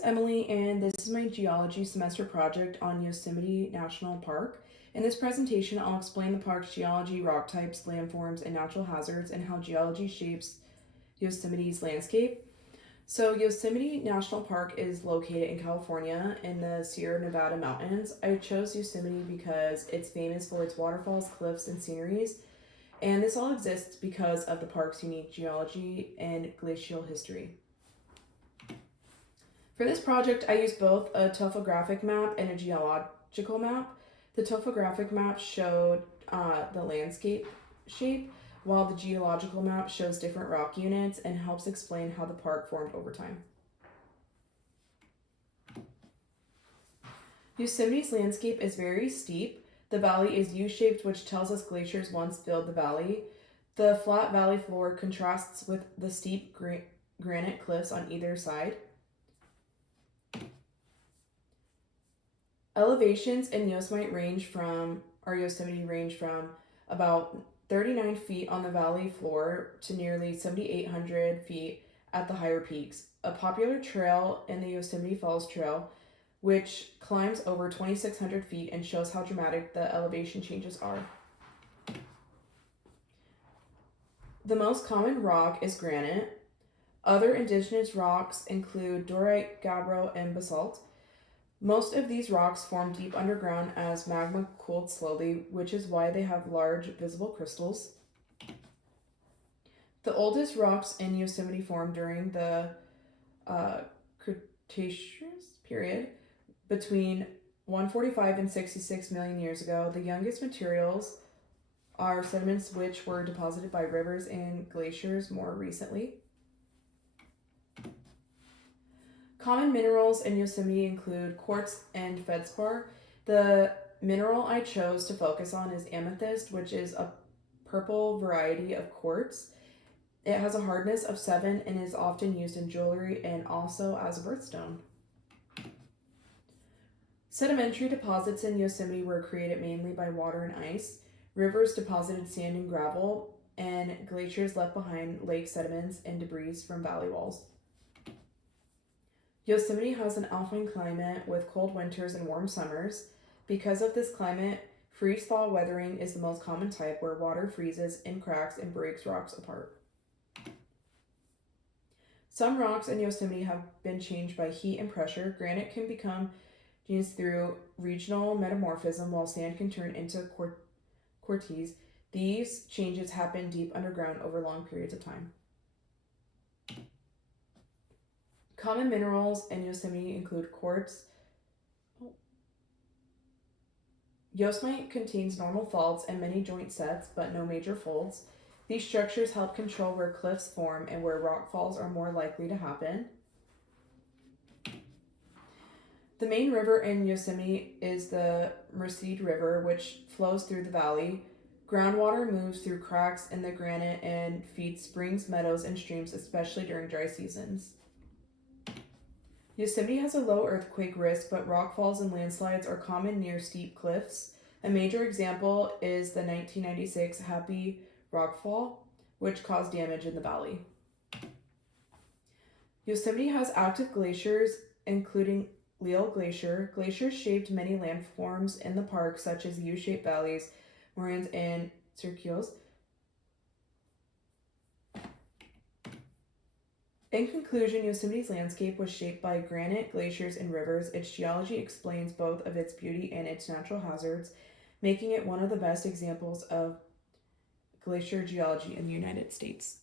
is Emily, and this is my geology semester project on Yosemite National Park. In this presentation, I'll explain the park's geology, rock types, landforms, and natural hazards, and how geology shapes Yosemite's landscape. So, Yosemite National Park is located in California in the Sierra Nevada mountains. I chose Yosemite because it's famous for its waterfalls, cliffs, and sceneries, and this all exists because of the park's unique geology and glacial history. For this project, I used both a topographic map and a geological map. The topographic map showed the landscape shape, while the geological map shows different rock units and helps explain how the park formed over time. Yosemite's landscape is very steep. The valley is U-shaped, which tells us glaciers once filled the valley. The flat valley floor contrasts with the steep granite cliffs on either side. Elevations in Yosemite range from about 39 feet on the valley floor to nearly 7,800 feet at the higher peaks. A popular trail in the Yosemite Falls Trail, which climbs over 2,600 feet and shows how dramatic the elevation changes are. The most common rock is granite. Other indigenous rocks include diorite, gabbro, and basalt. Most of these rocks form deep underground as magma cooled slowly, which is why they have large visible crystals. The oldest rocks in Yosemite formed during the Cretaceous period, between 145 and 66 million years ago. The youngest materials are sediments which were deposited by rivers and glaciers more recently. Common minerals in Yosemite include quartz and feldspar. The mineral I chose to focus on is amethyst, which is a purple variety of quartz. It has a hardness of 7 and is often used in jewelry and also as a birthstone. Sedimentary deposits in Yosemite were created mainly by water and ice. Rivers deposited sand and gravel, and glaciers left behind lake sediments and debris from valley walls. Yosemite has an alpine climate with cold winters and warm summers. Because of this climate, freeze-thaw weathering is the most common type, where water freezes in cracks and breaks rocks apart. Some rocks in Yosemite have been changed by heat and pressure. Granite can become used through regional metamorphism, while sand can turn into quartz. These changes happen deep underground over long periods of time. Common minerals in Yosemite include quartz. Yosemite contains normal faults and many joint sets, but no major folds. These structures help control where cliffs form and where rock falls are more likely to happen. The main river in Yosemite is the Merced River, which flows through the valley. Groundwater moves through cracks in the granite and feeds springs, meadows, and streams, especially during dry seasons. Yosemite has a low earthquake risk, but rockfalls and landslides are common near steep cliffs. A major example is the 1996 Happy Rockfall, which caused damage in the valley. Yosemite has active glaciers, including Leal Glacier. Glaciers shaped many landforms in the park, such as U-shaped valleys, moraines, and cirques. In conclusion, Yosemite's landscape was shaped by granite, glaciers, and rivers. Its geology explains both of its beauty and its natural hazards, making it one of the best examples of glacier geology in the United States.